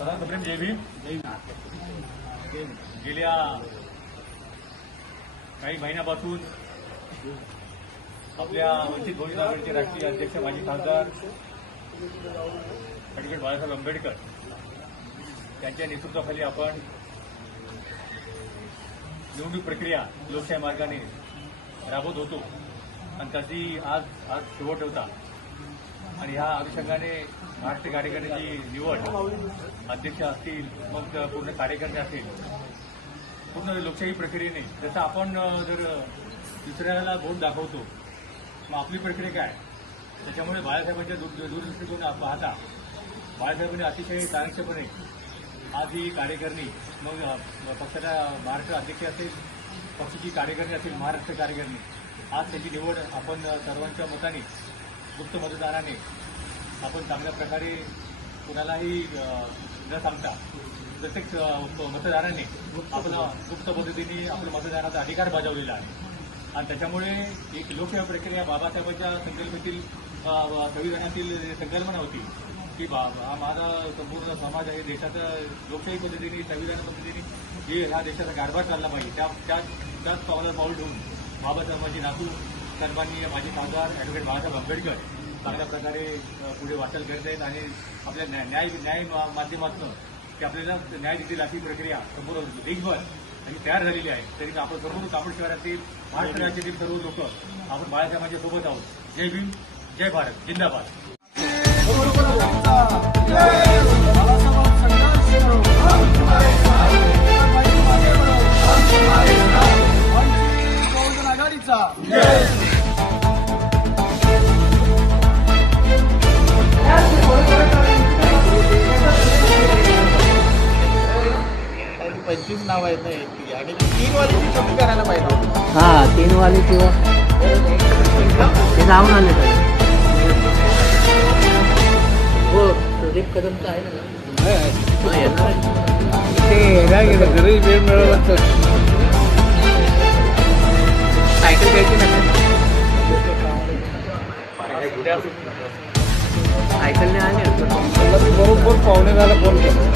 प्रेम जय भीम. गेल्या काही महिन्यापासून आपल्या वंचित बहुजन आघाडीचे राष्ट्रीय अध्यक्ष माजी खासदार ॲडव्होकेट बाळासाहेब आंबेडकर यांच्या नेतृत्वाखाली आपण निवडणूक प्रक्रिया लोकशाही मार्गाने राबवत होतो आणि त्याची आज शेवट होता. आणि ह्या अनुषंगाने महाराष्ट्र कार्यकारिणीची निवड अध्यक्ष असतील, मग पूर्ण कार्यकर्ते असतील, पूर्ण लोकशाही प्रक्रियेने जसं आपण जर दुसऱ्याला वोट दाखवतो मग आपली प्रक्रिया काय, त्याच्यामुळे बाळासाहेबांच्या दूरदृष्टीकोन पाहता बाळासाहेबांनी अतिशय चाणक्यपणे आज ही कार्यकारिणी, मग पक्षाचा महाराष्ट्र अध्यक्ष असेल, पक्षाची कार्यकारिणी असेल, महाराष्ट्र कार्यकारिणी, आज त्याची निवड आपण सर्वांच्या मताने गुप्त मतदानाने आपण चांगल्या प्रकारे कुणालाही न सांगता प्रत्येक मतदाराने आपला गुप्त पद्धतीने आपल्या मतदानाचा अधिकार बजावलेला आहे. आणि त्याच्यामुळे एक लोकशाही प्रक्रिया बाबासाहेबांच्या संकल्पनेतील संविधानातील संकल्पना होती की हा माझा संपूर्ण समाज आहे, देशाचा लोकशाही पद्धतीने संविधान पद्धतीने जे ह्या देशाचा कारभार चालला पाहिजे त्याच पावलावर पाऊल ठेवून बाबासाहेबांची नातू सन्माननीय माजी खासदार ॲडव्होकेट बाळासाहेब आंबेडकर चांगल्या प्रकारे पुढे वाटचाल करत आहेत आणि आपल्या न्याय माध्यमातून की आपल्याला न्याय देतील अशी प्रक्रिया संपूर्ण देशभर आणि तयार झालेली आहे. तरी आपण संपूर्ण कापड शहरातील महाराष्ट्र राज्यातील सर्व लोक आपण बाळासाहेबांच्या सोबत आहोत. जय भीम, जय भारत, जिंदाबाद. पंचवीस नाव आहेत ना आणि 3 वालीची कमी करायला पाहिजे. हा 3 वाली किंवा ते जाऊन आले तर हो प्रदीप कदम तर आहे ना ते घरी वेळ मिळाला तर सायकल घ्यायची ना सायकलने आले बरोबर पाहुणे झाला फोन केला.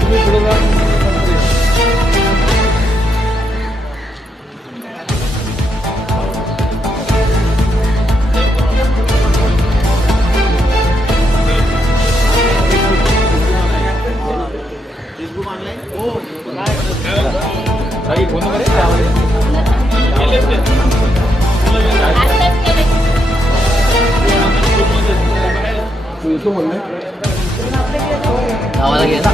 तुम्ही पुढे जा. गावाला गेला